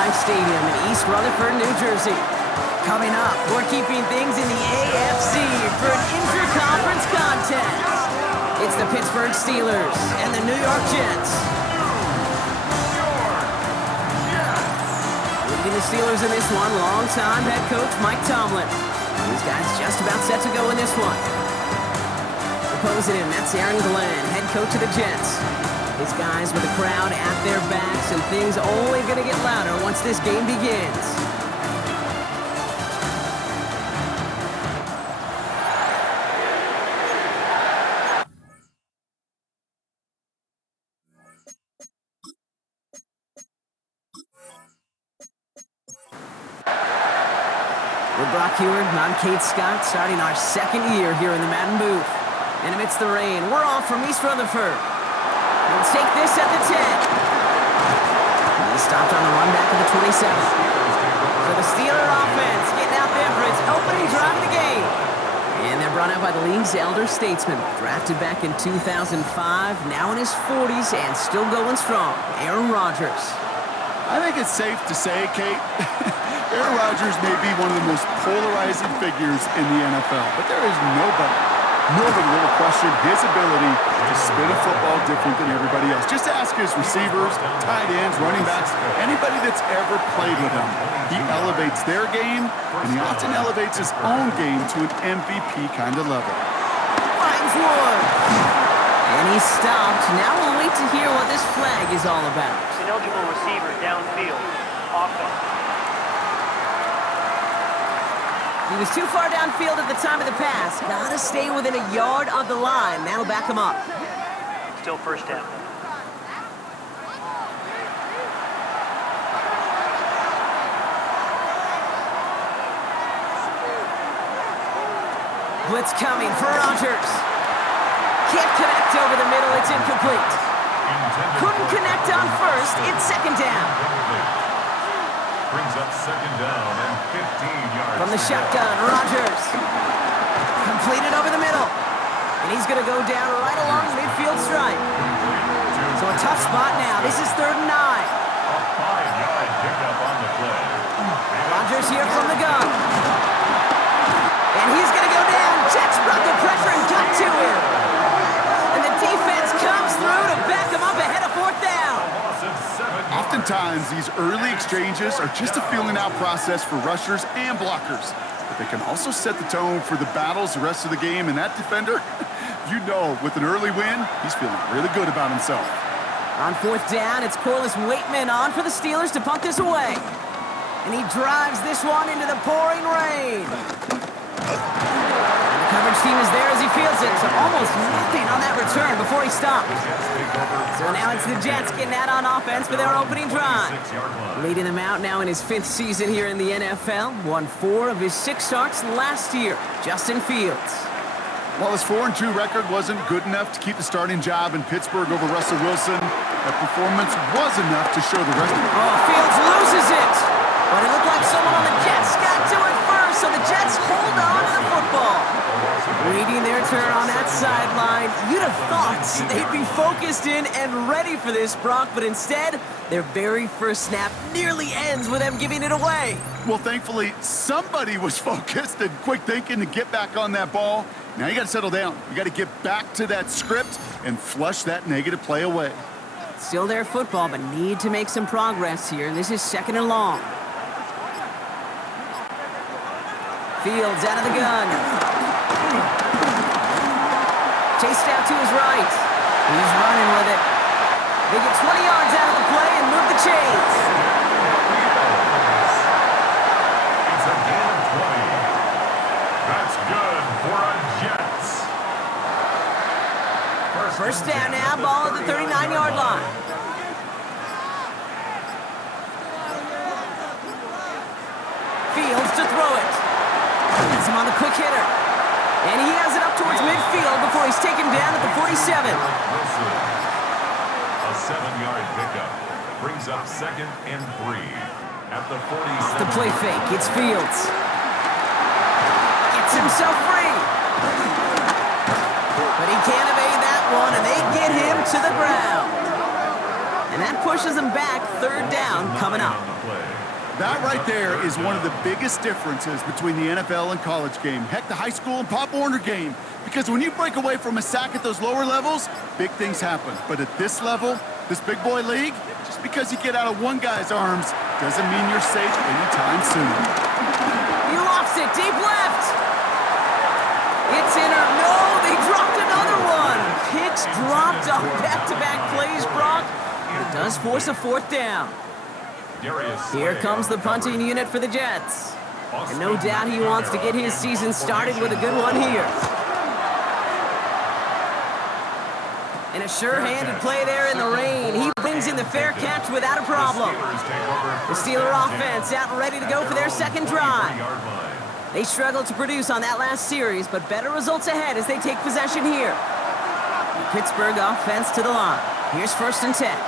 MetLife Stadium in East Rutherford, New Jersey. Coming up, we're keeping things in the AFC for an inter-conference contest. It's the Pittsburgh Steelers and the New York Jets. Leading the Steelers in this one, longtime head coach Mike Tomlin. These guys just about set to go in this one. Opposing him, that's Aaron Glenn, head coach of the Jets. These guys with the crowd at their backs, and things only going to get louder once this game begins. We're Brock Heward, and I'm Kate Scott, starting our second year here in the Madden booth. And amidst the rain, we're off from East Rutherford. We'll take this at the 10. He stopped on the run back of the 27. So the Steeler offense getting out there for its opening drive of the game. And they're brought out by the league's elder statesman. Drafted back in 2005, now in his 40s and still going strong, Aaron Rodgers. I think it's safe to say, Kate, Aaron Rodgers may be one of the most polarizing figures in the NFL, but there is nobody will question his ability to spin a football different than everybody else. Just ask his receivers, tight ends, running backs, anybody that's ever played with him. He elevates their game, and he often elevates his own game to an MVP kind of level. Finds Wood. And he's stopped. Now we'll wait to hear what this flag is all about. Ineligible receiver downfield. Offense. He was too far downfield at the time of the pass. Gotta stay within a yard of the line. That'll back him up. Still first down. Blitz coming for Rodgers. Can't connect over the middle. It's incomplete. Couldn't connect on first. It's second down. Brings up second down and 15 yards. From the shotgun, Rodgers. Completed over the middle. And he's going to go down right along the midfield stripe. So a tough spot now. This is 3rd and 9. A 5-yard pickup on the play. Rodgers here from the gun. And he's going to go down. Jets brought the pressure and got to him. And the defense comes through to back him up ahead of 4th down. Oftentimes, these early exchanges are just a feeling-out process for rushers and blockers. But they can also set the tone for the battles the rest of the game. And that defender, you know, with an early win, he's feeling really good about himself. On 4th down, it's Corliss Waitman on for the Steelers to punt this away. And he drives this one into the pouring rain. And the coverage team is there as he fields it, so almost nothing on that return before he stopped. So now it's the Jets getting out on offense for their opening drive. Leading them out now in his 5th season here in the NFL. Won 4 of his 6 starts last year. Justin Fields. While his 4-2 record wasn't good enough to keep the starting job in Pittsburgh over Russell Wilson, that performance was enough to show the rest of it. Oh, Fields loses it. But it looked like someone on the Jets got to it first, so the Jets hold on to the football. Waiting their turn on that sideline. You'd have thought they'd be focused in and ready for this, Brock, but instead, their very first snap nearly ends with them giving it away. Well, thankfully, somebody was focused and quick thinking to get back on that ball. Now you got to settle down. You got to get back to that script and flush that negative play away. Still their football, but need to make some progress here. This is 2nd and long. Fields out of the gun. Chased out to his right. He's running with it. They get 20 yards out of the play and move the chains. It's a gain of 20. That's good for a Jets. First down now, ball at the 39-yard line. Fields to throw it. Gets him on the quick hitter. And he has it up towards midfield before he's taken down at the 47. A 7-yard pickup brings up 2nd and 3 at the 47. The play fake, it's Fields. Gets himself free. But he can't evade that one, and they get him to the ground. And that pushes them back. Third down coming up. That right there is one of the biggest differences between the NFL and college game. Heck, the high school and Pop Warner game. Because when you break away from a sack at those lower levels, big things happen. But at this level, this big boy league, just because you get out of one guy's arms doesn't mean you're safe anytime soon. He lofts it deep left. It's in or no, they dropped another one. Pitch dropped on back-to-back plays, Brock. It does force a fourth down. Here comes the punting unit for the Jets. And no doubt he wants to get his season started with a good one here. And a sure-handed play there in the rain. He brings in the fair catch without a problem. The Steeler offense out and ready to go for their second drive. They struggled to produce on that last series, but better results ahead as they take possession here. The Pittsburgh offense to the line. Here's 1st and 10.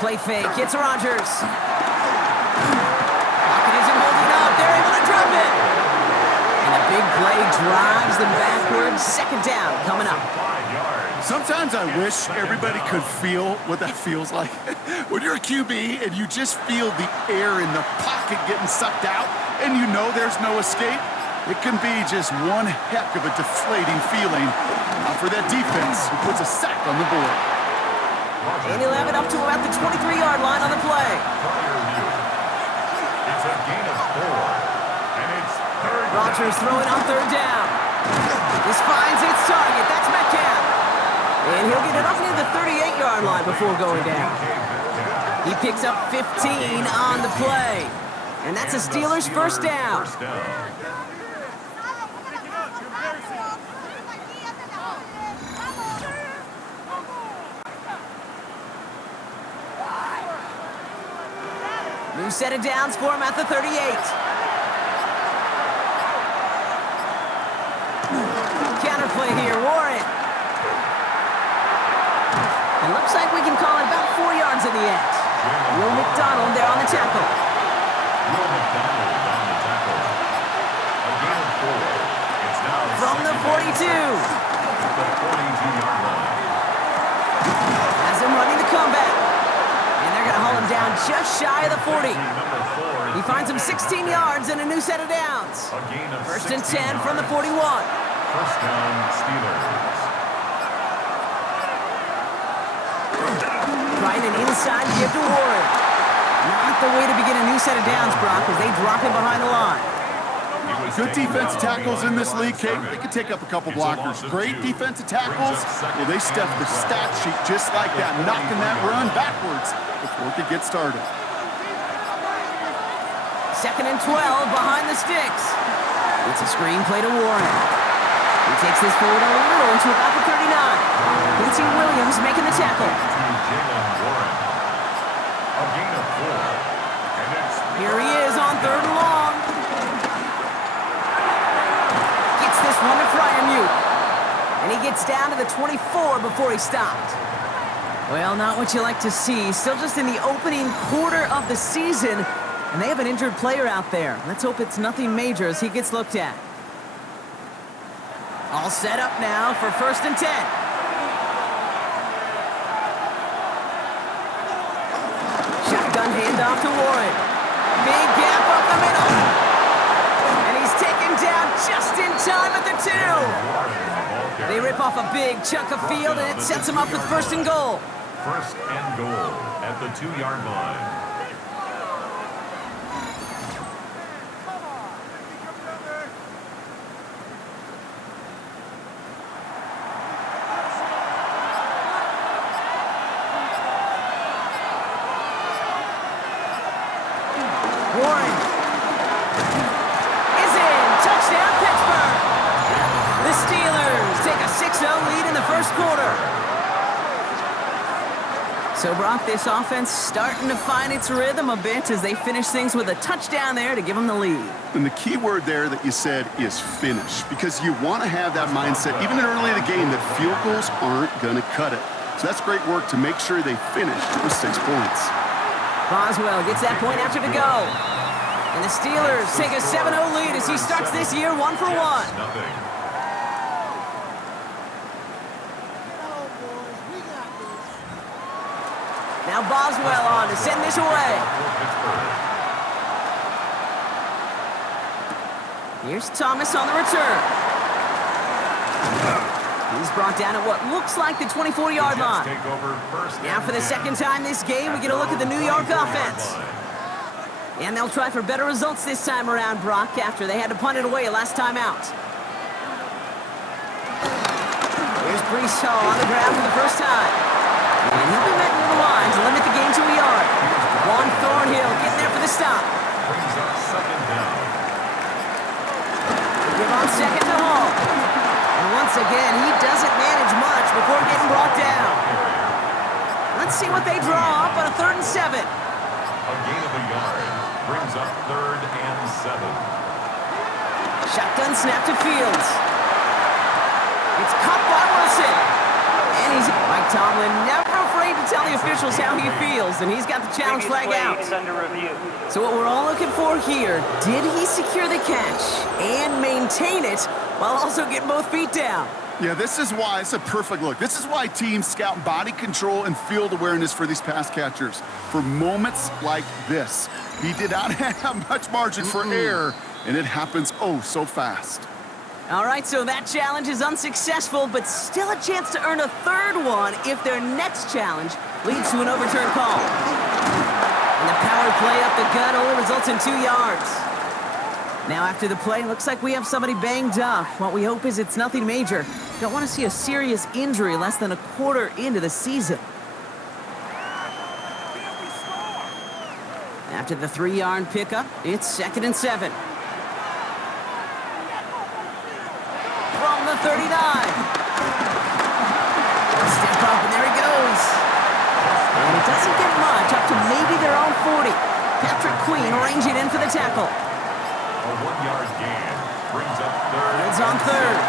Play fake, it's Rodgers. Pocket isn't holding up, they're able to drop it. And a big play drives them backwards. Second down coming up. Sometimes I wish everybody could feel what that feels like. When you're a QB and you just feel the air in the pocket getting sucked out and you know there's no escape, it can be just one heck of a deflating feeling. For that defense, who puts a sack on the board. And he'll have it up to about the 23-yard line on the play. It's a gain of 4, and it's third down. Rodgers throwing on third down. This finds its target. That's Metcalf. And he'll get it up near the 38-yard line before going down. He picks up 15 on the play. And that's a Steelers first down. New set of downs for him at the 38. Counterplay here, Warren. It looks like we can call it about 4 yards in the end. Will McDonald there on the tackle. Will McDonald on the tackle. A gain of 4. It's now From the 42. at the 42-yard line. Has him running the comeback. And they're going to haul him down just shy of the 40. He finds him 16 yards and a new set of downs. A gain of 1st and 10 yards. from the 41. First down, Steelers. Trying an inside give to Warren. Not the way to begin a new set of downs, Brock, as they drop him behind the line. Good defensive tackles in this league, Kate. They can take up a couple blockers. Great defensive tackles. Well, they stuff the stat sheet just like that, knocking that run backwards before it could get started. 2nd and 12 behind the sticks. It's a screen play to Warren. He takes this forward a little to about the 39. Quincy Williams making the tackle. Jalen Warren. A gain of 4. And it's Here he is on 3rd and long. Gets this one to Fryermuth. And he gets down to the 24 before he stopped. Well, not what you like to see. Still just in the opening quarter of the season. And they have an injured player out there. Let's hope it's nothing major as he gets looked at. All set up now for 1st and 10. Shotgun handoff to Warren. Big gap up the middle. And he's taken down just in time at the 2. They rip off a big chunk of field, and it sets him up with 1st and goal. 1st and goal at the 2-yard line. Warren is in. Touchdown, Pittsburgh. The Steelers take a 6-0 lead in the first quarter. So, Brock, this offense starting to find its rhythm a bit as they finish things with a touchdown there to give them the lead. And the key word there that you said is finish, because you want to have that mindset, even in early in the game, that field goals aren't going to cut it. So that's great work to make sure they finish with 6 points. Boswell gets that point after to go. And the Steelers take a 7-0 lead as he starts this year 1 for 1. Now Boswell on to send this away. Here's Thomas on the return. He's brought down at what looks like the 24-yard line. Now for the second time this game, we get a look at the New York offense. And they'll try for better results this time around, Brock, after they had to punt it away last time out. Here's Brees Hall on the ground for the first time. And he'll be met near the line to limit the gain to a yard. Juan Thornhill getting there for the stop. Brings up second down. Give on second to Hall. And once again, he doesn't manage much before getting brought down. Let's see what they draw up on a 3rd and 7. A gain of a yard. Brings up 3rd and 7. Shotgun snap to Fields. It's caught by Wilson. And he's Mike Tomlin, never afraid to tell the officials how he feels, and he's got the challenge flag out. Is under review. So what we're all looking for here, did he secure the catch and maintain it while also getting both feet down? Yeah, this is why it's a perfect look. This is why teams scout body control and field awareness for these pass catchers. For moments like this, he did not have much margin for error, and it happens oh so fast. All right, so that challenge is unsuccessful, but still a chance to earn a 3rd one if their next challenge leads to an overturned call. And the power play up the gut only results in 2 yards. Now after the play, looks like we have somebody banged up. What we hope is it's nothing major. Don't want to see a serious injury less than a quarter into the season. After the 3-yard pickup, it's 2nd and 7. From the 39. Step up, and there he goes. And it doesn't get much, up to maybe their own 40. Patrick Queen ranging in for the tackle. A 1-yard gain. Brings up 3rd. Fields on 3rd.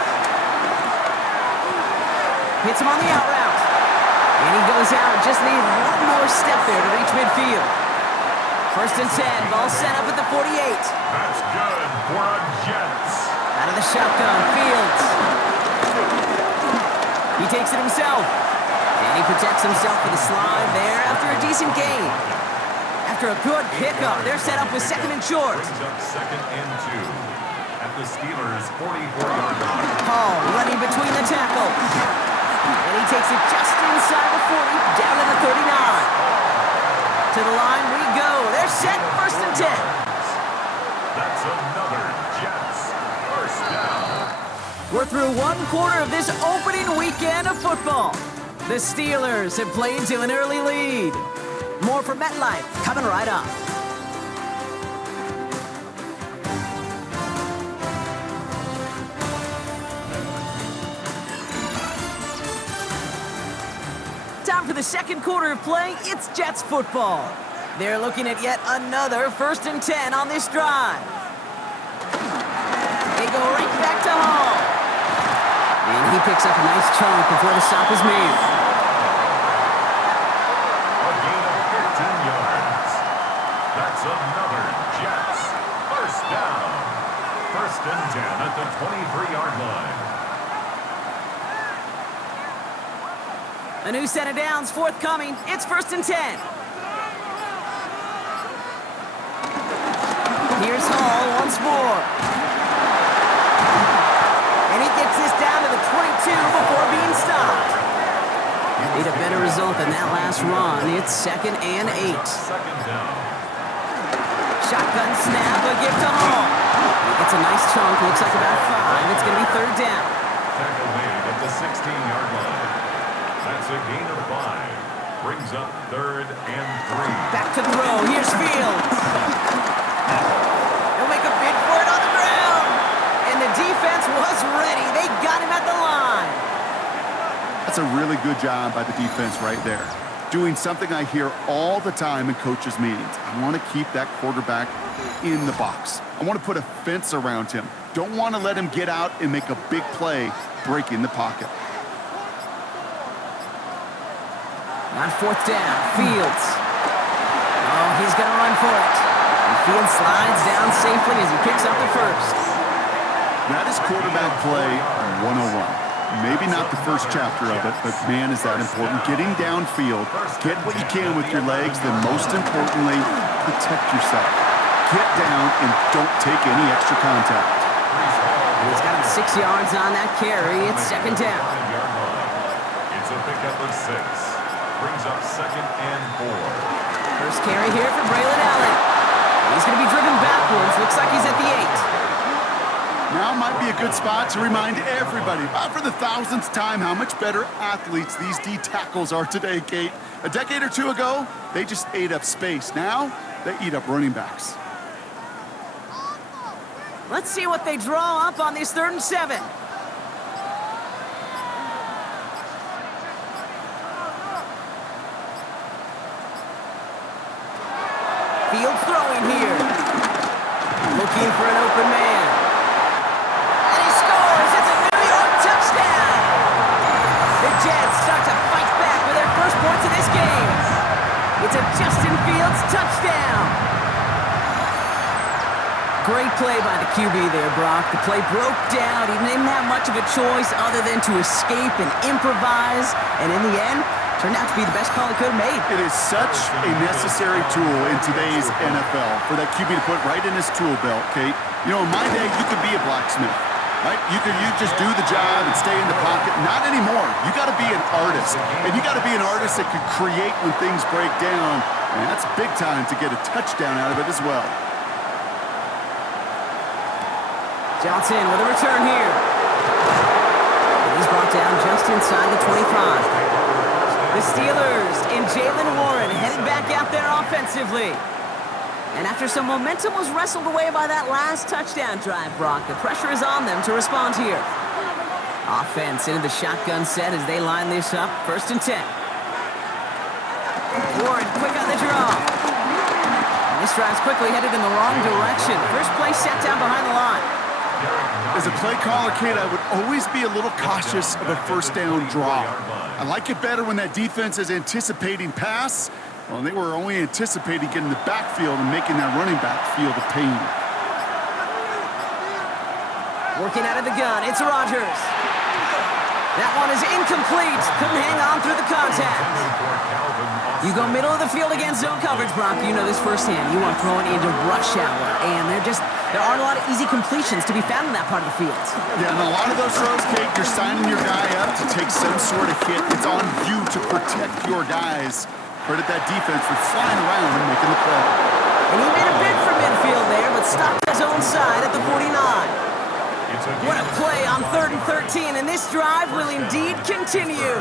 Hits him on the out route. And he goes out, just needs one more step there to reach midfield. 1st and 10, ball set up at the 48. That's good for a Jets. Out of the shotgun, Fields. He takes it himself. And he protects himself for the slide there after a decent gain. After a good pickup, they're set up with 2nd and short. Brings up 2nd and 2 at the Steelers' 44-yard line. Hall running between the tackles. And he takes it just inside the 40, down to the 39. To the line we go. They're set, 1st and 10. That's another Jets first down. We're through 1 quarter of this opening weekend of football. The Steelers have played to an early lead. More from MetLife coming right up. Time for the 2nd quarter of play. It's Jets football. They're looking at yet another 1st and 10 on this drive. They go right back to Hall. And he picks up a nice chunk before the stop is made. A gain of 15 yards. That's another Jets first down. 1st and 10 at the 23-yard line. A new set of downs forthcoming. It's 1st and 10. Here's Hall once more. And he gets this down to the 22 before being stopped. Need a better result than that last run. It's 2nd and 8. 2nd down. Shotgun snap, a gift to Hall. It's a nice chunk, looks like about 5. It's going to be 3rd down. Tackle made at the 16-yard line. That's a gain of 5. Brings up 3rd and 3. Back to throw. Here's Fields. He'll make a bid for it on the ground. And the defense was ready. They got him at the line. That's a really good job by the defense right there. Doing something I hear all the time in coaches' meetings. I want to keep that quarterback in the box. I want to put a fence around him. Don't want to let him get out and make a big play breaking the pocket. On 4th down, Fields. Oh, he's going to run for it. And Fields slides down safely as he picks up the 1st. That is quarterback play 101. Maybe not the first chapter of it, but man, is that important. Getting downfield, get what you can with your legs, then most importantly, protect yourself. Get down and don't take any extra contact. And he's got him 6 yards on that carry. It's second down. It's a pickup of 6. Brings up 2nd and 4. First carry here for Braylon Allen. He's going to be driven backwards. Looks like he's at the 8. Now might be a good spot to remind everybody, about for the 1000th time, how much better athletes these D tackles are today, Kate. A decade or two ago, they just ate up space. Now, they eat up running backs. Let's see what they draw up on this 3rd and 7. Field throwing here. Looking for an open man. And he scores! It's a New York touchdown! The Jets start to fight back with their first points of this game. It's a Justin Fields touchdown! Great play by the QB there, Brock. The play broke down. He didn't have much of a choice other than to escape and improvise. And in the end, turned out to be the best call it could have made. It is such a necessary tool in today's NFL for that QB to put right in his tool belt, Kate. You know, in my day, you could be a blacksmith, right? You just do the job and stay in the pocket. Not anymore. You got to be an artist. And you got to be an artist that could create when things break down. And that's big time to get a touchdown out of it as well. Johnson with a return here. And he's brought down just inside the 25. The Steelers and Jalen Warren headed back out there offensively. And after some momentum was wrestled away by that last touchdown drive, Brock, the pressure is on them to respond here. Offense into the shotgun set as they line this up. 1st and 10. Warren quick on the draw. And this drive's quickly headed in the wrong direction. First play set down behind the line. As a play caller, Kate, I would always be a little cautious of a 1st down draw. I like it better when that defense is anticipating pass. Well, they were only anticipating getting the backfield and making that running back feel the pain. Working out of the gun, it's Rodgers. That one is incomplete. Couldn't hang on through the contact. You go middle of the field against zone coverage, Brock. You know this firsthand. You are throwing into rush hour, and there aren't a lot of easy completions to be found in that part of the field. Yeah, and a lot of those throws, Kate, you're signing your guy up to take some sort of hit. It's on you to protect your guys. Credit that defense for flying around and making the play. And he made a bid for midfield there, but stopped his own side at the 49. What a play on 3rd and 13, and this drive will indeed continue.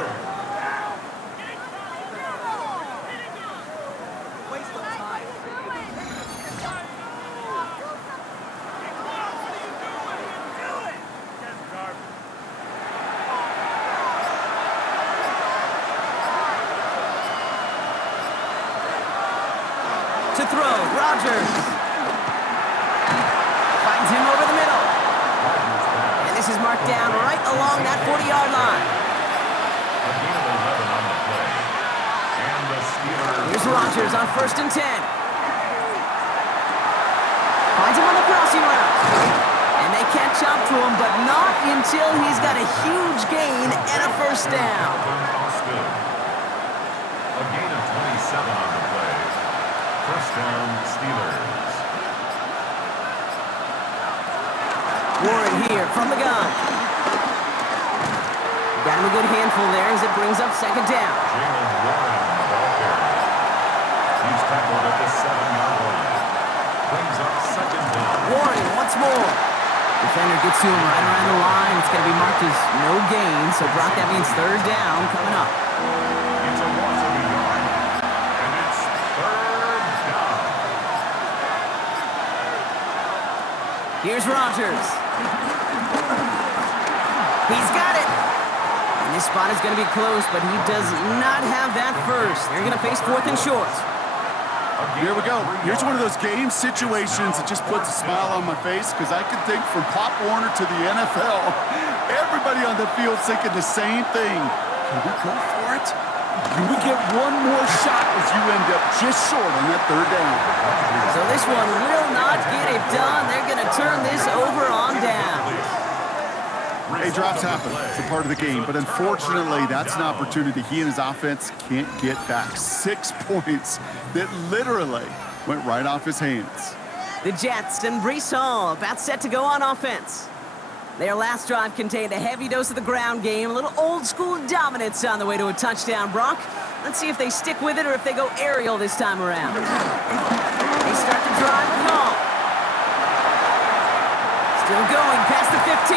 To throw, Rodgers. Finds him over the middle. And this is marked down right along that 40-yard line. Here's Rodgers on 1st and 10. Finds him on the crossing route. And they catch up to him, but not until he's got a huge gain and a 1st down. A gain of 27 on the play. 1st down, Steelers. Warren here from the gun. Got him a good handful there as it brings up 2nd down. Jalen Warren on the ball carrier. He's tackled at the 7-yard line. Brings up 2nd down. Warren once more. Defender gets to him right around the line. It's going to be marked as no gain, so Brock, that means 3rd down coming up. It's a loss of a yard. And it's 3rd down. Here's Rodgers. He's got it. And this spot is going to be close, but he does not have that first. They're going to face 4th and short. Here we go. Here's one of those game situations that just puts a smile on my face because I can think from Pop Warner to the NFL, everybody on the field thinking the same thing. Can we go for it? Can we get one more shot as you end up just short on that 3rd down? So this one will not get it done. They're going to turn this over on down. Hey, drops happen. It's a part of the game. But unfortunately, that's an opportunity he and his offense can't get back. 6 points that literally went right off his hands. The Jets and Breece Hall about set to go on offense. Their last drive contained a heavy dose of the ground game, a little old-school dominance on the way to a touchdown, Brock. Let's see if they stick with it or if they go aerial this time around. They start to drive with Hall. Still going past the 15.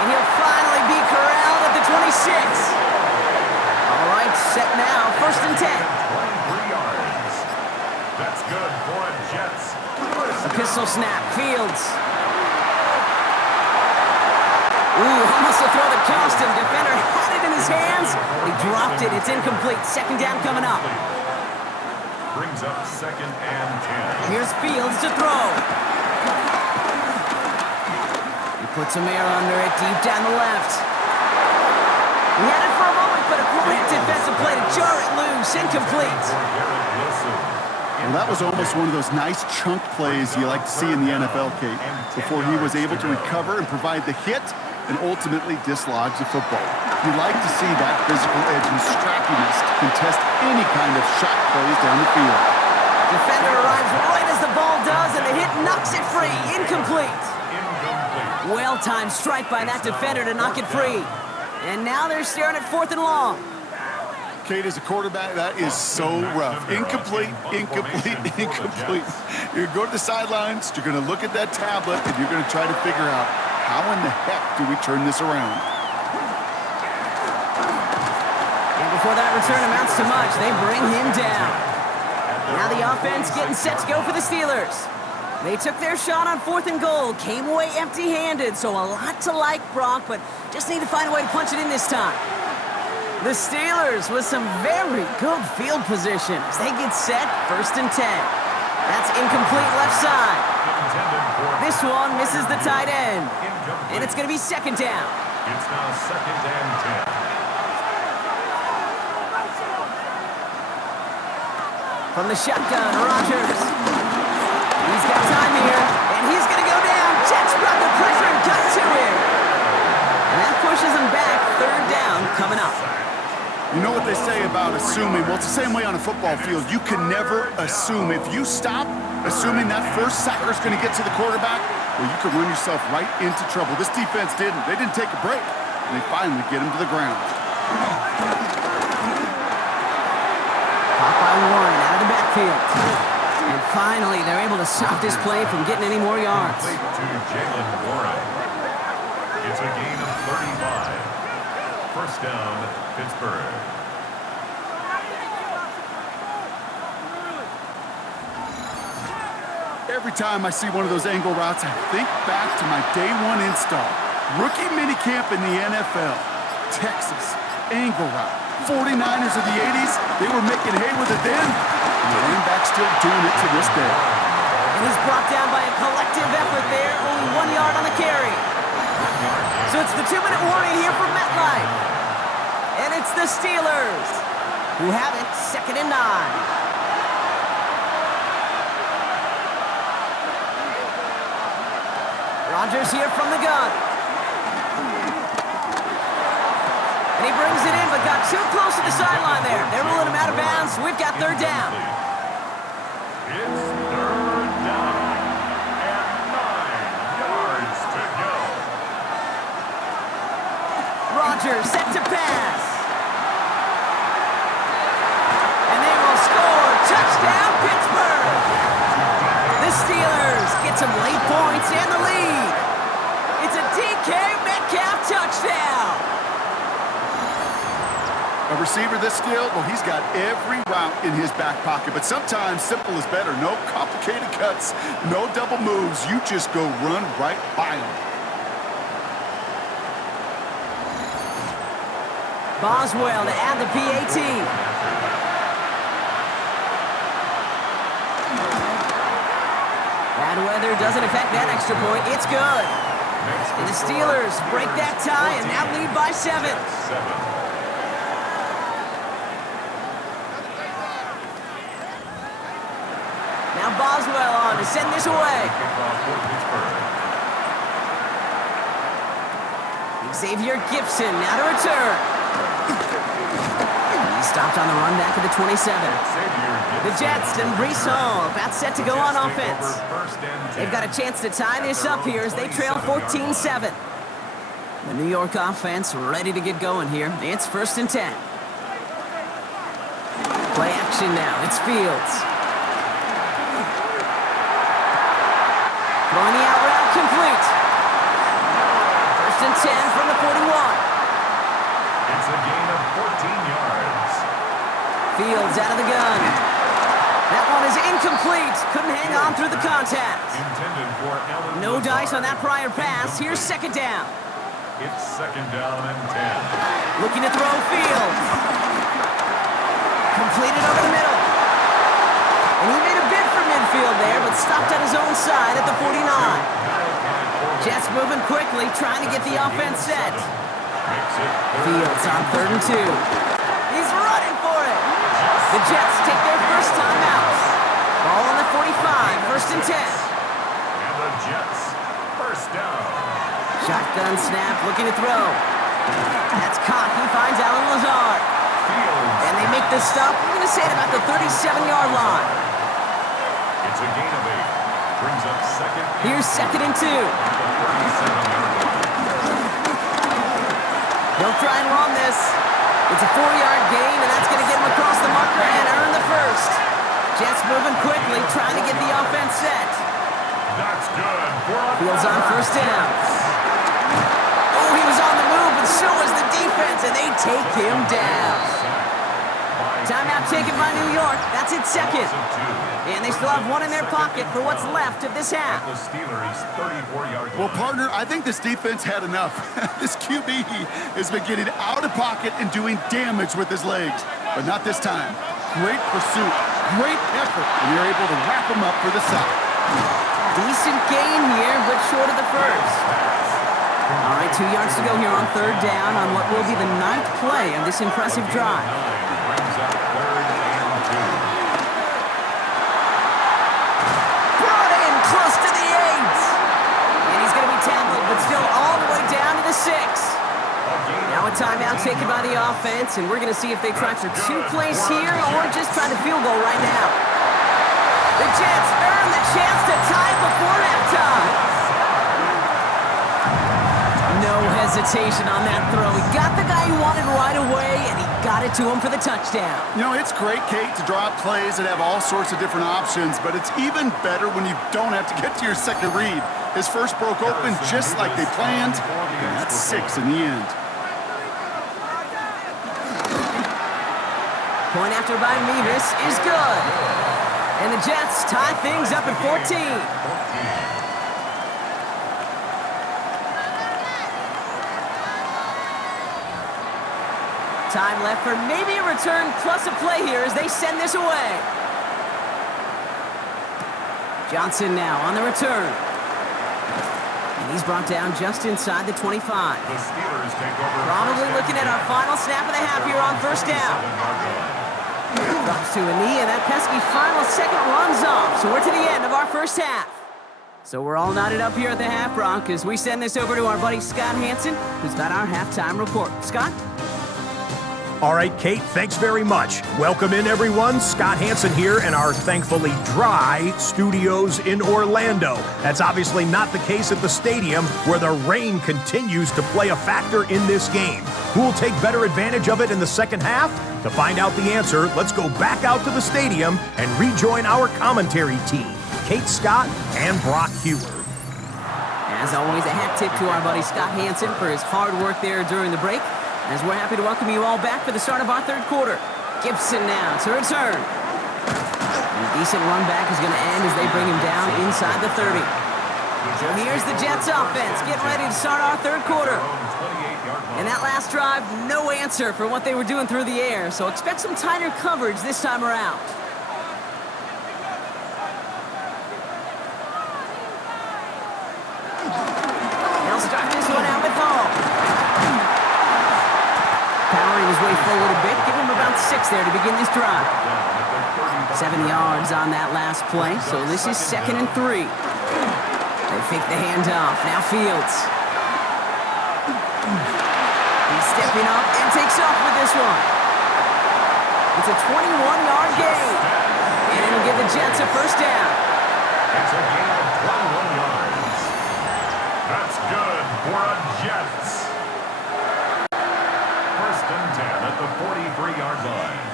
And he'll finally be corralled at the 26. All right, set now, 1st and 10. 23 yards. That's good for a Jets. A pistol snap, Fields. Ooh, almost a throw that cost him. Defender had it in his hands, but he dropped it. It's incomplete. 2nd down coming up. Brings up 2nd and 10. Here's Fields to throw. He puts some air under it, deep down the left. He had it for a moment, but a great defensive play to jar it loose. Incomplete. Well, that was almost one of those nice chunk plays you like to see in the NFL, Kate, before he was able to recover and provide the hit and ultimately dislodge the football. You like to see that physical edge and scrappiness to contest any kind of shot plays down the field. Defender arrives right as the ball does, and the hit knocks it free. Incomplete. Well-timed strike by that defender to knock it free. And now they're staring at 4th and long. Kate, as a quarterback, that is so rough. Incomplete, incomplete, incomplete. You're going to the sidelines, you're going to look at that tablet, and you're going to try to figure out how in the heck do we turn this around. And before that return amounts to much, they bring him down. Now the offense getting set to go for the Steelers. They took their shot on 4th and goal, came away empty-handed, so a lot to like, Brock, but just need to find a way to punch it in this time. The Steelers with some very good field position as they get set, 1st and 10. That's incomplete left side. This one misses the tight end. And it's going to be 2nd down. It's now 2nd and 10. From the shotgun, Rodgers. He's got time here, and he's going to go down. Jets brought the pressure and cut to him. And that pushes him back, 3rd down coming up. You know what they say about assuming? Well, it's the same way on a football field. You can never assume. If you stop assuming that first sacker's going to get to the quarterback, well, you can run yourself right into trouble. This defense didn't. They didn't take a break, and they finally get him to the ground. Caught by Warren out of the backfield. And finally, they're able to stop this play from getting any more yards. To Jalen Warren. It's a gain of 35. 1st down, Pittsburgh. Every time I see one of those angle routes, I think back to my day 1 install. Rookie minicamp in the NFL. Texas, angle route. 49ers of the 80s, they were making hay with it then, and the running back's still doing it to this day. And he's brought down by a collective effort there, only 1 yard on the carry. So it's the 2-minute warning here from MetLife. And it's the Steelers who have it, 2nd and 9. Rodgers here from the gun. And he brings it in, but got too close to the sideline there. They're ruling him out of bounds. We've got 3rd down. It's 3rd down and 9 yards to go. Rodgers set to pass. And they will score. Touchdown, Pittsburgh. The Steelers get some late points and the lead. It's a DK Metcalf touchdown. A receiver this skilled, well, he's got every route in his back pocket, but sometimes simple is better. No complicated cuts, no double moves. You just go run right by him. Boswell to add the PAT. Bad weather doesn't affect that extra point. It's good. And the Steelers break that tie and now lead by 7. Now Boswell on to send this away. He Xavier Gibson now to return. He stopped on the run back at the 27. The Jets and Breece Hall about set to go on offense. They've got a chance to tie this up here as they trail 14-7. The New York offense ready to get going here. It's 1st and 10. Play action now. It's Fields. Throwing the out route complete. 1st and 10 from the 41. It's a gain of 14 yards. Fields out of the gun. That one is incomplete. Couldn't hang on through the contact. Intended for Allen No Lazard. dice on that prior pass. Here's 2nd down. It's 2nd down and 10. Looking to throw Fields. Completed over the middle. And he made a bid for midfield there, but stopped at his own side at the 49. Jets moving quickly, trying to get the offense set. Fields on 3rd and 2. He's running for it. The Jets take their first time out. Ball on the 45, 1st and 10. And the Jets, 1st down. Shotgun snap, looking to throw. That's caught. He finds Allen Lazard. Fields. And they make the stop. I'm going to say it about the 37-yard line. It's a gain of 8. Brings up 2nd. Here's 2nd and 2. At the 37-yard line. They'll try and run this. It's a 4-yard gain, and that's going to get him across the marker and earn the first. Jets moving quickly, trying to get the offense set. That's good. Fields on 1st down. Oh, he was on the move, but so was the defense, and they take him down. Timeout taken by New York. That's its 2nd. And they still have one in their pocket for what's left of this half. The Steelers, 34-yard line. Well, partner, I think this defense had enough. This QB has been getting out of pocket and doing damage with his legs. But not this time. Great pursuit, great effort, and you're able to wrap him up for the sack. Decent gain here, but short of the first. All right, 2 yards to go here on 3rd down on what will be the 9th play of this impressive drive. Brings up 3rd and 2. Brought in close to the 8. And he's going to be tackled, but still all the way down to the 6. Now a timeout taken by the offense, and we're going to see if they try for 2 plays here or just try to field goal right now. The Jets earn the chance to tie before halftime. No hesitation on that throw. He got the guy he wanted right away, and he got it to him for the touchdown. You know, it's great, Kate, to draw up plays and have all sorts of different options, but it's even better when you don't have to get to your second read. His first broke open just like they planned, and that's 6 in the end. Point after by Mevis is good. And the Jets tie things up at 14. Time left for maybe a return plus a play here as they send this away. Johnson now on the return. And he's brought down just inside the 25. The Steelers take over. Probably looking at our final snap of the half here on 1st down. Drops to a knee, and that pesky final second runs off. So we're to the end of our first half. So we're all knotted up here at the half, Bronc, as we send this over to our buddy Scott Hansen, who's got our halftime report. Scott? All right, Kate, thanks very much. Welcome in, everyone. Scott Hansen here in our thankfully dry studios in Orlando. That's obviously not the case at the stadium, where the rain continues to play a factor in this game. Who will take better advantage of it in the second half? To find out the answer, let's go back out to the stadium and rejoin our commentary team, Kate Scott and Brock Heward. As always, a hat tip to our buddy Scott Hansen for his hard work there during the break, as we're happy to welcome you all back for the start of our third quarter. Gibson now to return. And a decent run back is going to end as they bring him down inside the 30. So here's the Jets offense getting ready to start our third quarter. And that last drive, no answer for what they were doing through the air, so expect some tighter coverage this time around. They'll start this one out with Hall. Powering his way forward a bit, give him about 6 there to begin this drive. 7 yards on that last play, so this is 2nd and 3. They fake the handoff. Now Fields. He's stepping up and takes off with this one. It's a 21-yard gain. And it'll give the Jets a first down. It's a gain of 21 yards. That's good for a Jets. First and 10 at the 43-yard line.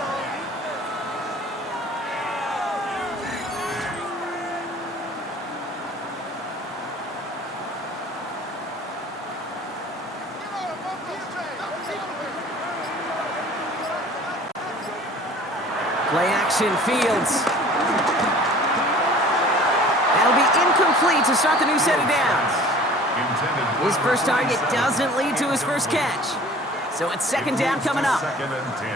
Play action, Fields. That'll be incomplete to start the new set of downs. His first target doesn't lead to his first catch. So it's second down coming up. Second and 10.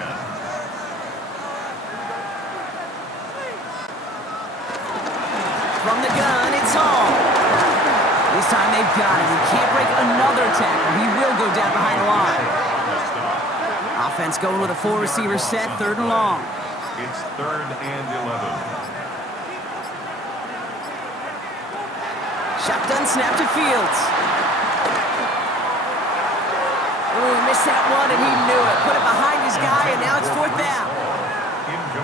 From the gun, it's Hall. This time they've got him. He can't break another tackle. He will go down behind the line. Offense going with a 4-receiver set, third and long. It's third and 11. Shotgun snap to Fields. Oh, he missed that one, and he knew it. Put it behind his guy, and now it's fourth down.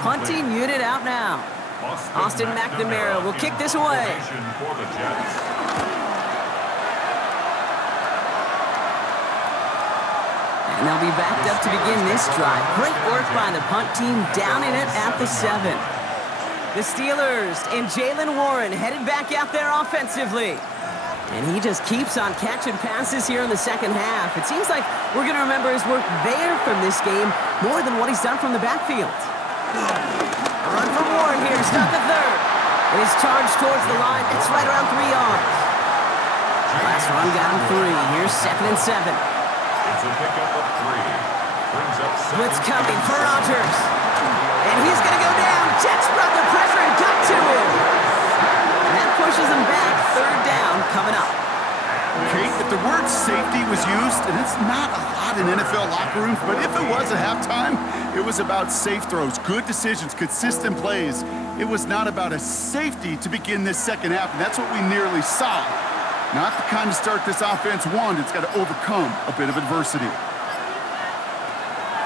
Punting unit out now. Austin McNamara will kick this away. For the Jets. And they'll be backed up to begin this drive. Great work by the punt team, downing it at the 7. The Steelers and Jaylen Warren headed back out there offensively. And he just keeps on catching passes here in the second half. It seems like we're going to remember his work there from this game more than what he's done from the backfield. A run from Warren here to start the third. And his charge towards the line, it's right around 3 yards. Last run got him 3. Here's second and 7. It's a pickup of 3. Brings up Blitz coming for Rodgers. And he's going to go down. Jets brought the pressure and got to him. And that pushes him back. Third down coming up. Kate, if the word safety was used, and it's not a lot in NFL locker rooms, but if it was at halftime, it was about safe throws, good decisions, consistent plays. It was not about a safety to begin this second half, and that's what we nearly saw. Not the kind of start this offense wanted. It's got to overcome a bit of adversity.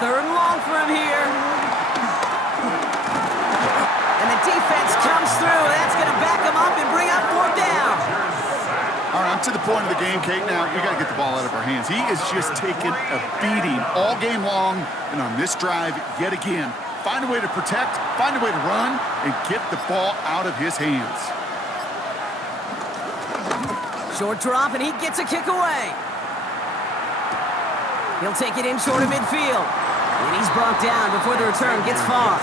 Third and long for him here. And the defense comes through. That's going to back him up and bring up fourth down. All right, I'm to the point of the game, Kate. Now, we got to get the ball out of our hands. He is just taking a beating all game long, and on this drive, yet again. Find a way to protect, find a way to run, and get the ball out of his hands. Short drop, and he gets a kick away. He'll take it in short of midfield. And he's brought down before the return gets far.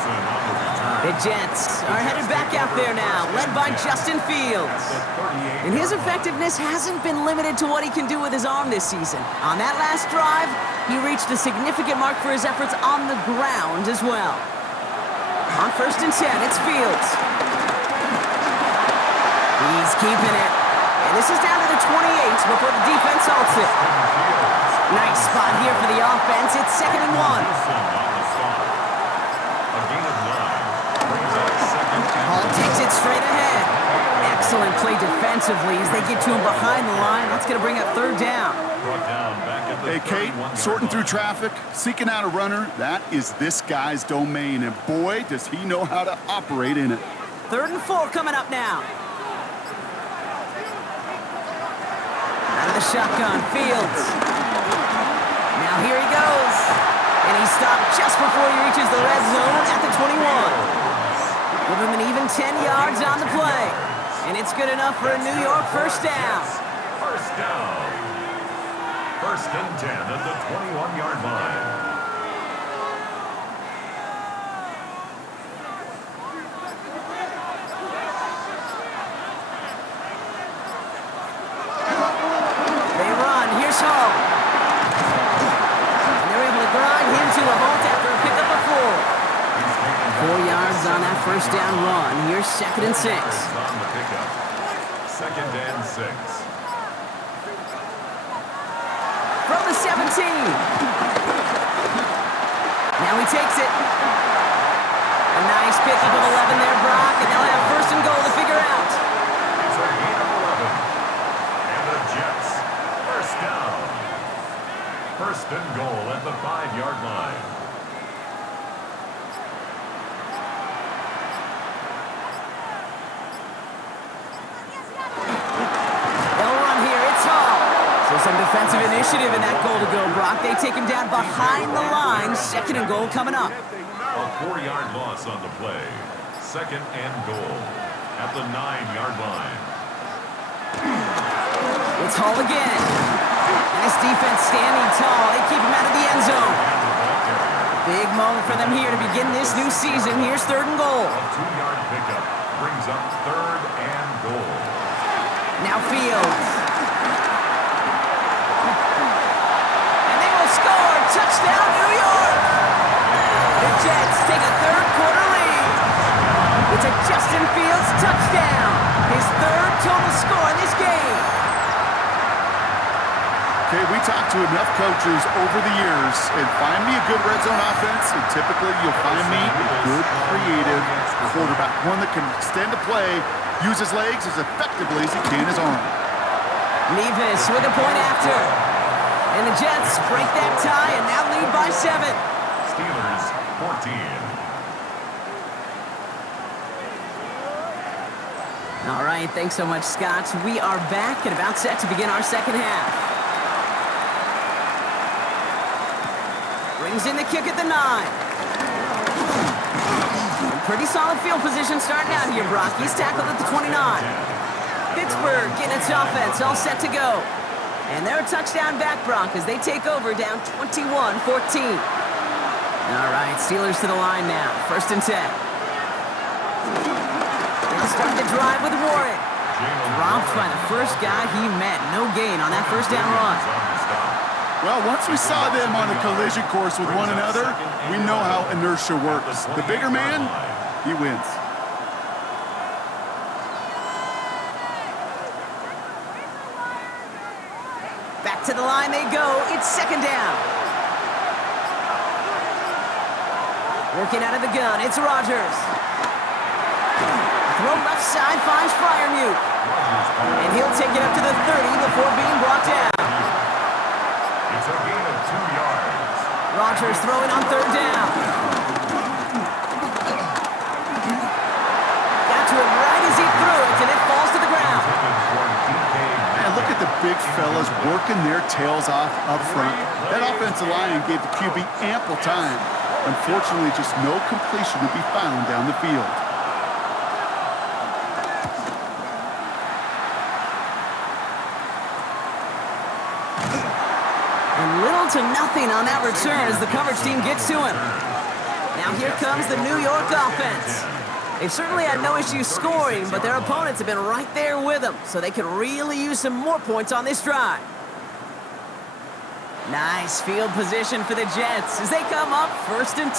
The Jets are headed back out there now, led by Justin Fields. And his effectiveness hasn't been limited to what he can do with his arm this season. On that last drive, he reached a significant mark for his efforts on the ground as well. On first and 10, it's Fields. He's keeping it. And this is down to the 28 before the defense halts it. Nice spot here for the offense. It's second and 1. Hall takes it straight ahead. Excellent play defensively as they get to him behind the line. That's going to bring up third down. Hey, Kate, sorting through traffic, seeking out a runner, that is this guy's domain. And boy, does he know how to operate in it. Third and 4 coming up now. Out of the shotgun, Fields. Now here he goes. And he stopped just before he reaches the red zone at the 21. Give him an even 10 yards on the play. And it's good enough for a New York first down. First down. First and 10 at the 21-yard line. They run. Here's Hall. And they're able to grind him to a halt after a pickup of 4. 4 yards on that first down run. Here's second and 6. Second and 6. From the 17. Now he takes it. A nice pickup of 11 there, Brock, and they'll have first and goal to figure out. It's a gain of 11. And the Jets, first down. First and goal at the 5-yard line. They'll run here. It's Hall. So some defensive initiative in that goal to go, Brock. They take him down behind the line. Second and goal coming up. A 4-yard loss on the play. Second and goal at the 9-yard line. It's Hall again. And this defense standing tall. They keep him out of the end zone. Big moment for them here to begin this new season. Here's third and goal. A 2-yard pickup brings up third and goal. Now Fields. And they will score. Touchdown, New York. The Jets take a third-quarter lead. It's a Justin Fields touchdown. His third total score in this game. Okay, we talked to enough coaches over the years, and find me a good red zone offense, and typically you'll find me a good, creative quarterback, one that can extend the play, use his legs as effectively as he can his arm. Nevis with a point after. And the Jets break that tie and now lead by 7. Steelers 14. All right, thanks so much, Scott. We are back and about set to begin our second half. Brings in the kick at the 9. Pretty solid field position starting out here, Brock. He's tackled at the 29. Pittsburgh getting its offense all set to go. And they're a touchdown back, Brock, as they take over down 21-14. All right, Steelers to the line now. First and 10. They'll start the drive with Warren. Dropped by the first guy he met. No gain on that first down run. Well, once we saw them on a collision course with one another, we know how inertia works. The bigger man, he wins. Back to the line they go. It's second down. Working out of the gun, it's Rodgers. Throw left side finds Freiermuth. And he'll take it up to the 30 before being brought down. It's a gain of 2 yards. Rodgers throwing on third down. Got to him right as he threw it, and it falls to the ground. Man, look at the big fellas working their tails off up front. That offensive line gave the QB ample time. Unfortunately, just no completion to be found down the field. Little to nothing on that return as the coverage team gets to him. Now here comes the New York offense. They've certainly had no issue scoring, but their opponents have been right there with them, so they could really use some more points on this drive. Nice field position for the Jets as they come up first and 10.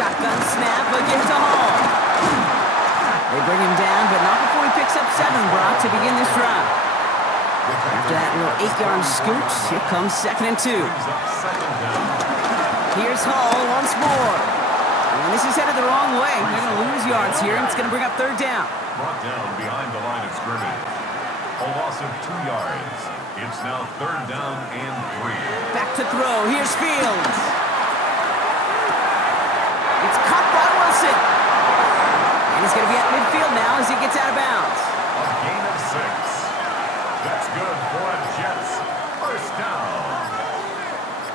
Shotgun snap again to Hall. They bring him down, but not before he picks up 7, Brock, to begin this drive. After that little 8-yard scoot, here comes second and 2. Here's Hall once more. And this is headed the wrong way. They're going to lose yards here, and it's going to bring up third down. Brought down behind the line of scrimmage. A loss of 2 yards. It's now third down and 3. Back to throw. Here's Fields. It's caught by Wilson. And he's going to be at midfield now as he gets out of bounds. A gain of 6. That's good for a Jets. First down.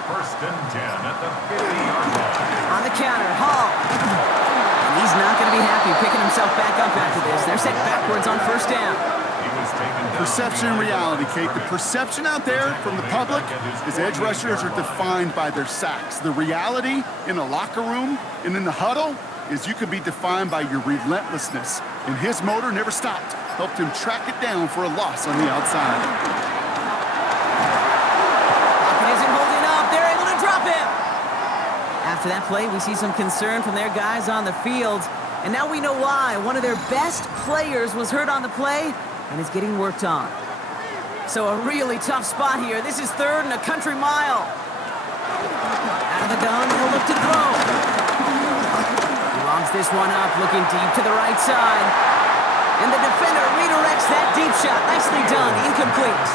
First and 10 at the 50-yard line. On the counter, Hall. And he's not going to be happy picking himself back up after this. They're set backwards on first down. He was taken down. Perception and reality, Kate. The perception out there from the public is edge rushers are defined by their sacks. The reality in the locker room and in the huddle is you can be defined by your relentlessness. And his motor never stopped. Helped him track it down for a loss on the outside. Lockett isn't holding up. They're able to drop him. After that play, we see some concern from their guys on the field. And now we know why. One of their best players was hurt on the play and is getting worked on. So a really tough spot here. This is third and a country mile. Out of the gun, he'll look to throw. He lobs this one up, looking deep to the right side. And the defender redirects that deep shot. Nicely done. Incomplete.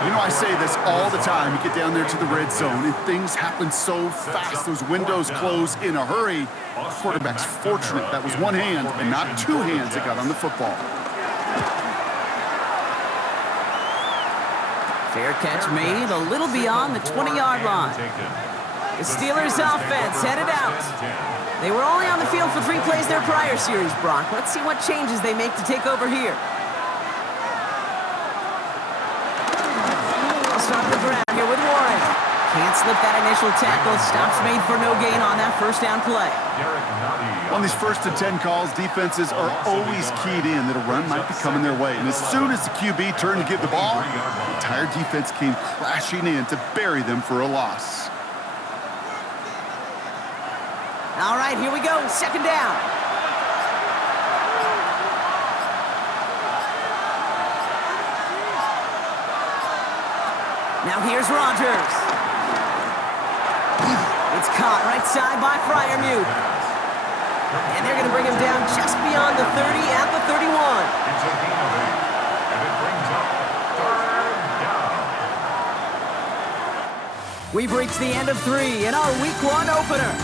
You know, I say this all the time. You get down there to the red zone, and things happen so fast. Those windows close in a hurry. The quarterback's fortunate that was one hand and not two hands that got on the football. Fair catch made a little beyond the 20-yard line. The Steelers offense headed out. They were only on the field for 3 plays their prior series, Brock. Let's see what changes they make to take over here. I'll start the ground here with Warren. Can't slip that initial tackle. Stops made for no gain on that first down play. On these 1st and 10 calls, defenses are always keyed in that a run might be coming their way. And as soon as the QB turned to give the ball, the entire defense came crashing in to bury them for a loss. All right, here we go. 2nd down. Now here's Rodgers. It's caught right side by Freiermuth. And they're going to bring him down just beyond the 30 at the 31. It's a gain of 8, and it brings up 3rd down. We've reached the end of 3 in our Week 1 opener.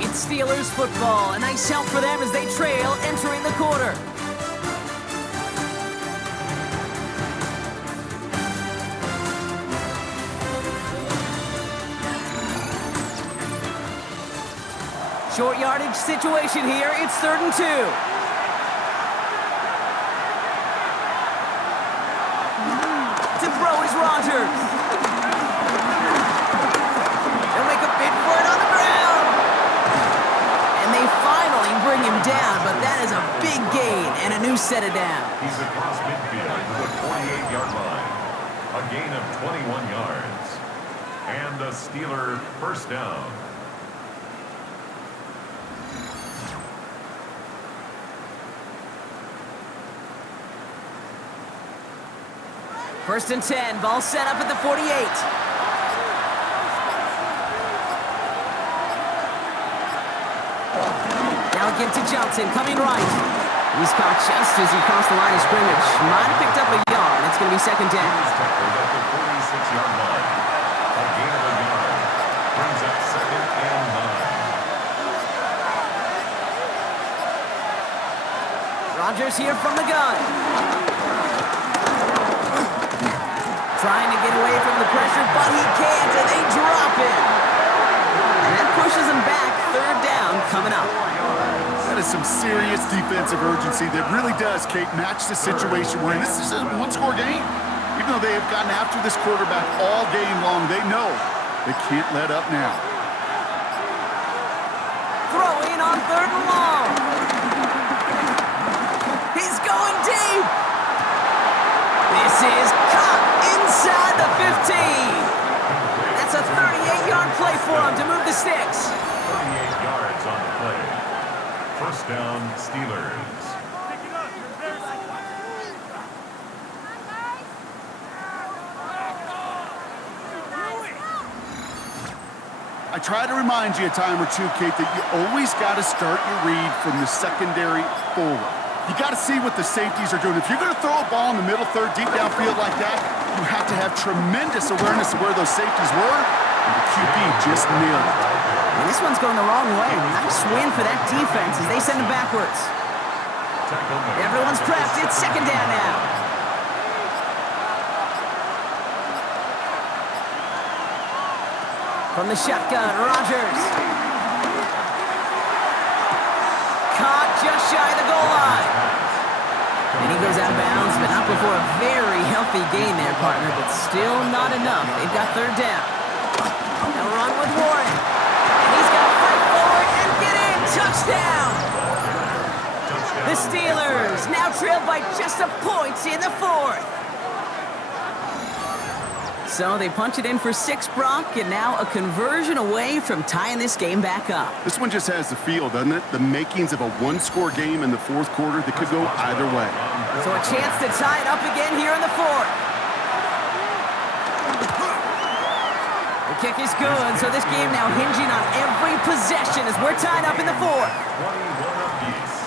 It's Steelers football. A nice help for them as they trail entering the quarter. Short yardage situation here. It's 3rd and 2. To throw is Rodgers. They'll make a bid for it on the ground. And they finally bring him down, but that is a big gain and a new set of downs. He's across midfield to the 48-yard line. A gain of 21 yards. And a Steeler 1st down. First and 10, ball set up at the 48. Now give to Johnson, coming right. He's caught just as he crossed the line of scrimmage. Might have picked up a yard. It's going to be 2nd down. He's tackled at the 46-yard line. A gain of a yard. Brings up 2nd and 9. Rodgers here from the gun. Trying to get away from the pressure, but he can't, and they drop him. And that pushes him back. 3rd down coming up. That is some serious defensive urgency that really does, Kate, match the situation we're in. This is a one-score game. Even though they have gotten after this quarterback all game long, they know they can't let up now. Throwing on 3rd and long. He's going deep. This is caught inside the 15. That's a 38-yard play for him to move the sticks. 38 yards on the play. 1st down, Steelers. I try to remind you a time or two, Kate, that you always got to start your read from the secondary forward. You got to see what the safeties are doing. If you're going to throw a ball in the middle third, deep downfield like that, you have to have tremendous awareness of where those safeties were, and the QB just nailed it. And this one's going the wrong way. Nice win for that defense as they send him backwards. Everyone's prepped. It's 2nd down now. From the shotgun, Rodgers. Caught just shy of the goal line. And he goes out of bounds, but not before a very healthy gain there, partner, but still not enough. They've got 3rd down. Now run with Warren. And he's got to fight forward and get in. Touchdown! The Steelers now trailed by just a point in the 4th. So they punch it in for 6, Brock, and now a conversion away from tying this game back up. This one just has the feel, doesn't it? The makings of a one-score game in the 4th quarter that could go either way. So a chance to tie it up again here in the 4th. The kick is good, so this game now hinging on every possession as we're tied up in the 4th. 21 apiece.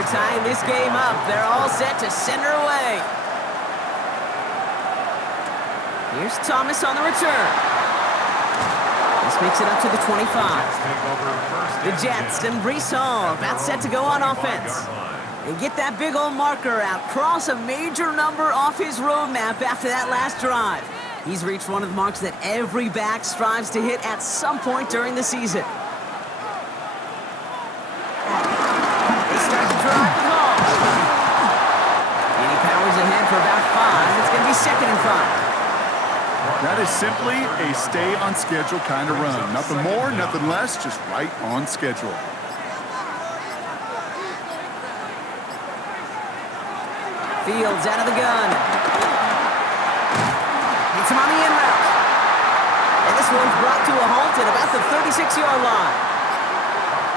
After tying this game up, they're all set to send her away. Here's Thomas on the return. This makes it up to the 25. The Jets and Breece Hall about set to go on offense. And get that big old marker out. Cross a major number off his roadmap after that last drive. He's reached one of the marks that every back strives to hit at some point during the season. They start to drive with Hall. And he powers ahead for about 5. It's going to be 2nd and 5. That is simply a stay-on-schedule kind of run. Nothing more, nothing less, just right on schedule. Fields out of the gun. Hits him on the in route. And this one's brought to a halt at about the 36-yard line.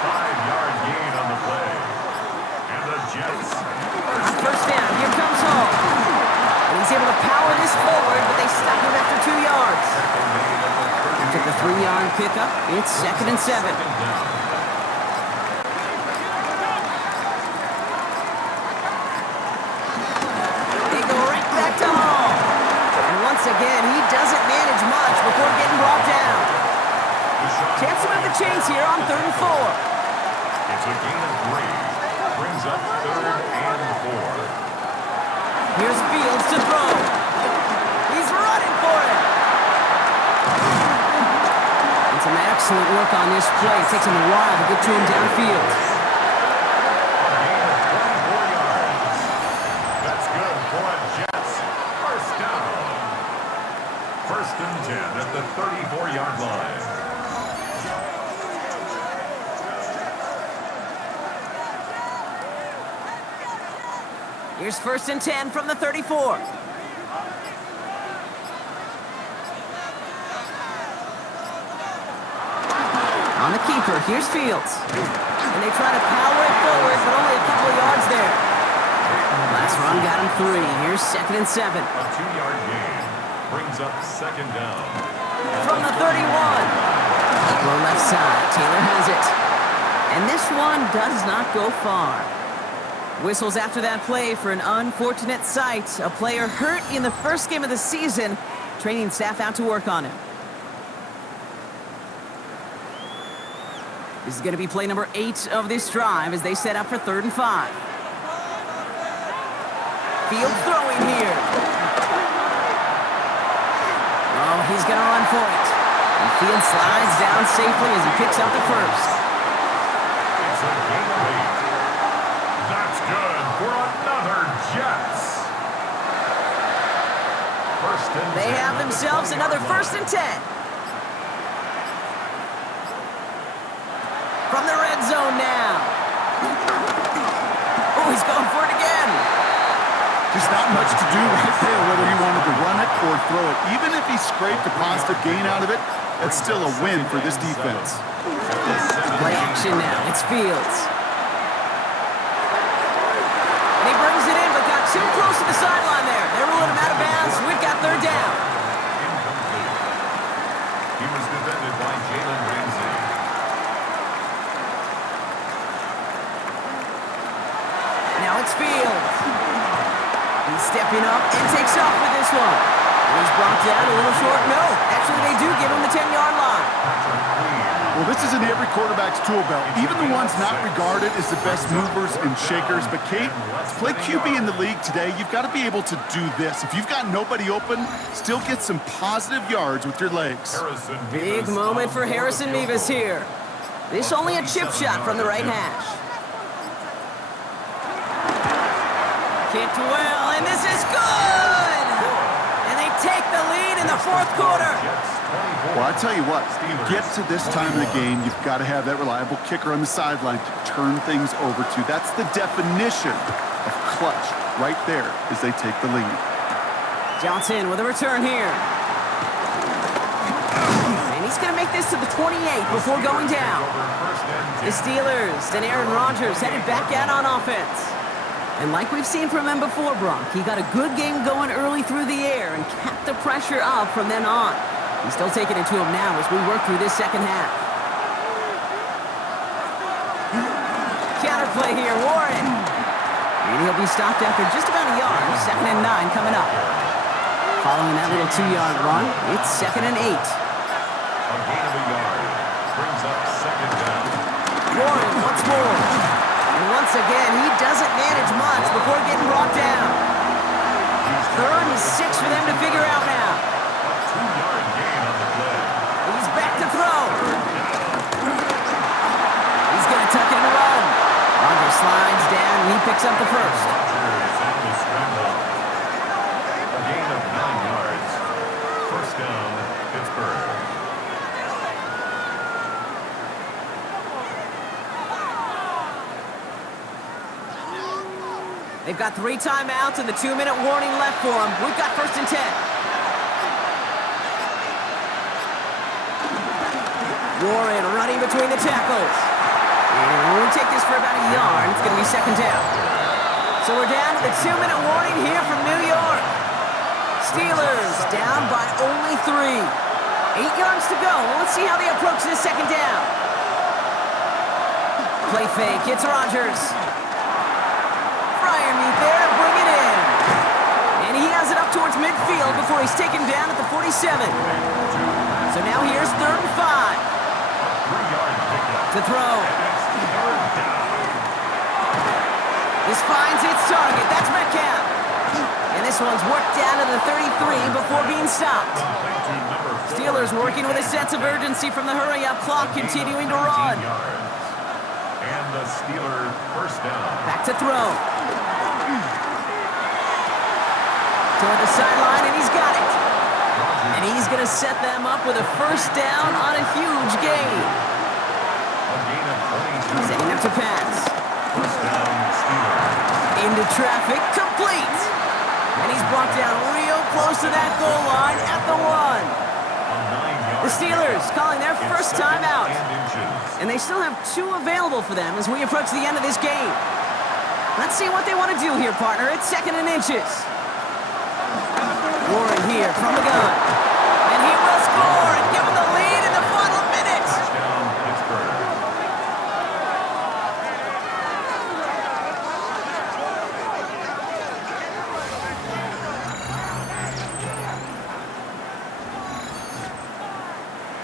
5-yard gain on the play. And the Jets. First down, here comes Hall. And he's able to power this forward, but they stop him after 2 yards. After the 3-yard pickup, it's 2nd and 7. They go right back to Hall. And once again, he doesn't manage much before getting brought down. Chance to move the chains here on 3rd and 4. It's a gain of 3. Brings up 3rd and 4. Here's Fields to throw. He's running for it. And some excellent work on this play. It takes him a while to get to him downfield. A gain of 24 yards. That's good for a Jets. First down. 1st and 10 at the 34-yard line. Here's 1st and 10 from the 34. On the keeper, here's Fields. And they try to power it forward, but only a couple of yards there. Last run got him 3. Here's 2nd and 7. A 2-yard gain. Brings up 2nd down. From the 31. Low left side, Taylor has it. And this one does not go far. Whistles after that play for an unfortunate sight. A player hurt in the first game of the season. Training staff out to work on him. This is going to be play number 8 of this drive as they set up for 3rd and 5. Fields throwing here. Oh, he's going to run for it. And Fields slides down safely as he picks up the first. It's a gain of 8. That's good for another Jets. First and 10. They have themselves another 1st and 10. From the red zone now. Oh, he's going for it again. Just not much to do right there, whether he wanted to run it or throw it. Even if he scraped a positive gain out of it, that's still a win for this defense. Play action now. It's Fields. And he brings it in, but got too close to the sideline there. They're ruling him out of bounds. We've got 3rd down. Incomplete. He was defended by Jalen Ramsey. Now it's Fields. He's stepping up and takes off with this one. And he's brought down a little short. No, actually they do give him the 10-yard line. Well, this is in every quarterback's tool belt, even the ones not regarded as the best movers and shakers. But, Kate, to play QB in the league today, you've got to be able to do this. If you've got nobody open, still get some positive yards with your legs. Big moment for Harrison Mevis here. This only a chip shot from the right hash. Kicked well, and this is good! And they take the lead in the 4th quarter. Well, I tell you what, you get to this time of the game, you've got to have that reliable kicker on the sideline to turn things over to. That's the definition of clutch right there as they take the lead. Johnson with a return here. And he's going to make this to the 28 before going down. The Steelers and Aaron Rodgers headed back out on offense. And like we've seen from him before, Brock, he got a good game going early through the air and kept the pressure up from then on. He's still taking it to him now as we work through this second half. Counterplay here, Warren. And he'll be stopped after just about a yard. 2nd and 9 coming up. Following that little 2-yard run, it's 2nd and 8. A gain of a yard brings up 2nd down. Warren once more. And once again, he doesn't manage much before getting brought down. 3rd and 6 for them to figure out now. A 2-yard gain on the play. He's back to throw. He's going to tuck it and run. Rodgers slides down, and he picks up the first. Rodgers on the scramble. A gain of 9 yards. 1st down, Pittsburgh. They've got 3 timeouts and the 2-minute warning left for them. We've got 1st and 10. Warren running between the tackles. And it won't take this for about a yard. It's going to be 2nd down. So we're down to the 2-minute warning here from New York. Steelers down by only 3. 8 yards to go. Well, let's see how they approach this 2nd down. Play fake. It's Rodgers. Fryer meet there to bring it in. And he has it up towards midfield before he's taken down at the 47. So now here's 3rd and 5. 3-yard pickup. To throw. Third down. This finds its target. That's Metcalf. And this one's worked down to the 33 before being stopped. Complete to number 4. Steelers working with a sense of urgency from the hurry-up clock, continuing to run. 19 yards. And the Steelers 1st down. Back to throw. Toward the sideline, and he's got it. And he's going to set them up with a 1st down on a huge gain. A gain of 22. Setting up to pass. 1st down, Steelers. Into traffic, complete. And he's brought down real close to that goal line at the 1. A 9-yard The Steelers calling their pickup. first It's 2nd timeout. and inches. And they still have 2 available for them as we approach the end of this game. Let's see what they want to do here, partner. It's 2nd and inches. Warren here from the gun. And he will score and give them the lead in the final minutes. Touchdown, Pittsburgh.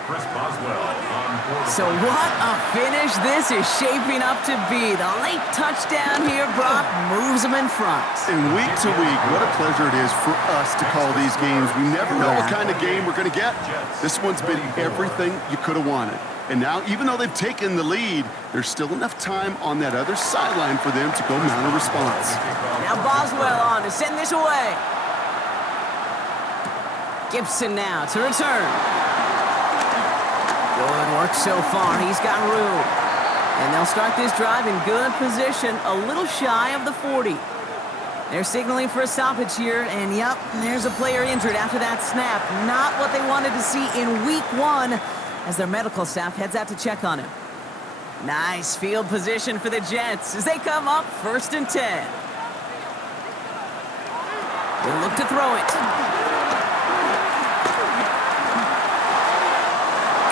Chris Boswell on 4. So what a finish this is shaping up to be. The late touchdown here, Brock, moves them in front. And week to week, what a pleasure it is for us to call these games. We never know what kind of game we're going to get. This one's been everything you could have wanted. And now, even though they've taken the lead, there's still enough time on that other sideline for them to go mount a response. Now Boswell on to send this away. Gibson now to return. Good work so far. He's got room. And they'll start this drive in good position, a little shy of the 40. They're signaling for a stoppage here, and yep, there's a player injured after that snap. Not what they wanted to see in week 1 as their medical staff heads out to check on him. Nice field position for the Jets as they come up 1st and 10. They'll look to throw it.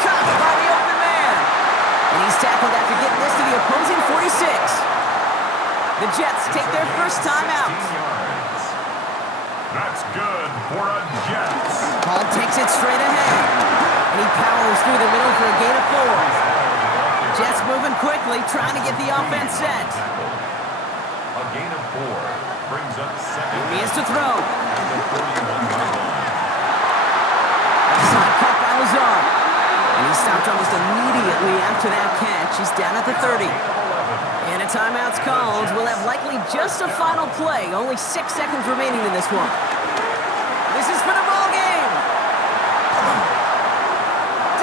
Caught by the open man. And he's tackled after getting this to the opposing 46. The Jets take their first time out. 16 yards. That's good for a Jets. Paul takes it straight ahead. And he powers through the middle for a gain of 4. Jets moving quickly, trying to get the offense set. A gain of 4 brings up 2nd. He is to throw. At the 41-yard line. Offside cut by Lazard. And he stopped almost immediately after that catch. He's down at the 30. And a timeout's called. We'll have likely just a final play. Only 6 seconds remaining in this one. This is for the ball game.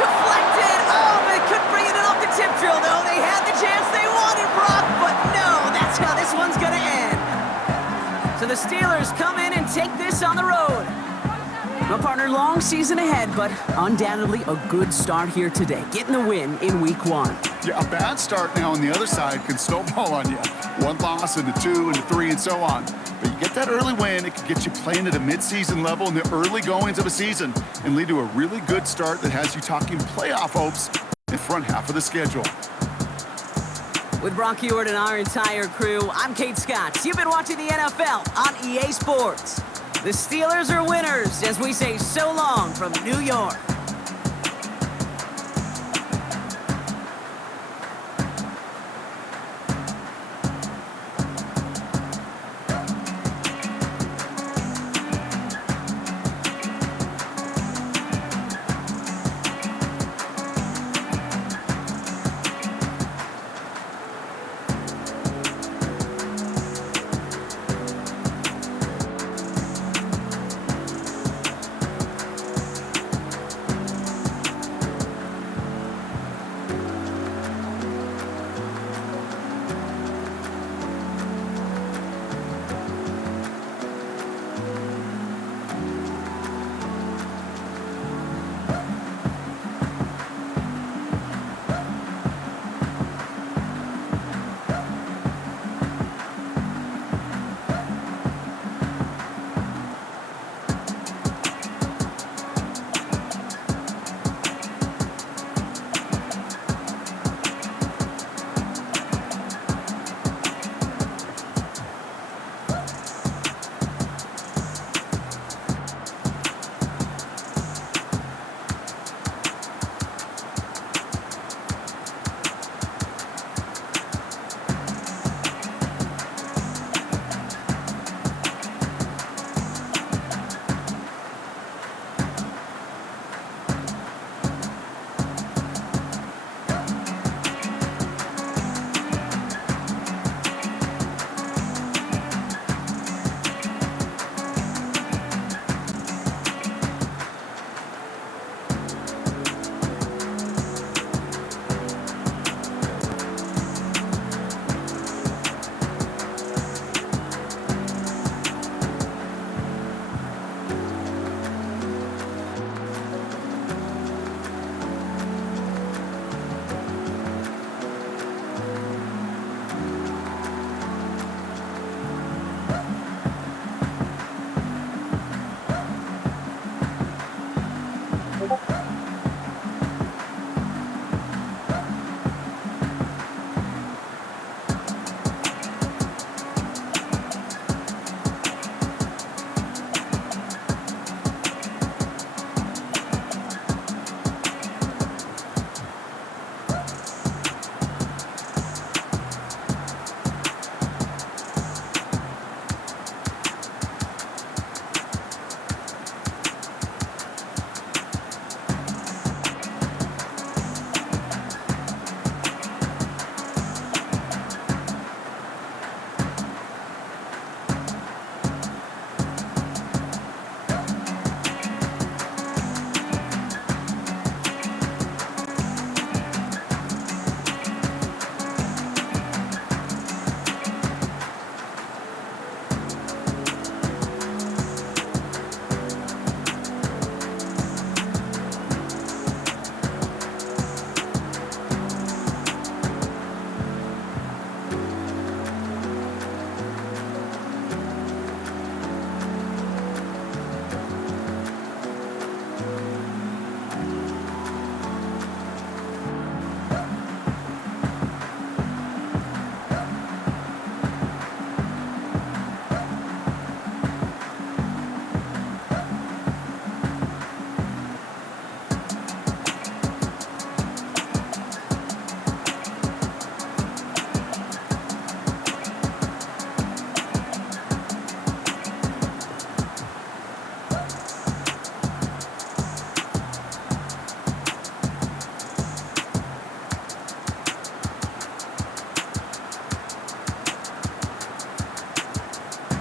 Deflected. Oh, they couldn't bring it off the tip drill, though. They had the chance they wanted, Brock, but no, that's how this one's going to end. So the Steelers come in and take this on the road. No, partner, long season ahead, but undoubtedly a good start here today. Getting the win in week 1. Yeah, a bad start now on the other side can snowball on you. 1 loss into 2 into 3 and so on. But you get that early win, it can get you playing at a mid-season level in the early goings of a season and lead to a really good start that has you talking playoff hopes in the front half of the schedule. With Brock Ewart and our entire crew, I'm Kate Scott. You've been watching the NFL on EA Sports. The Steelers are winners as we say so long from New York.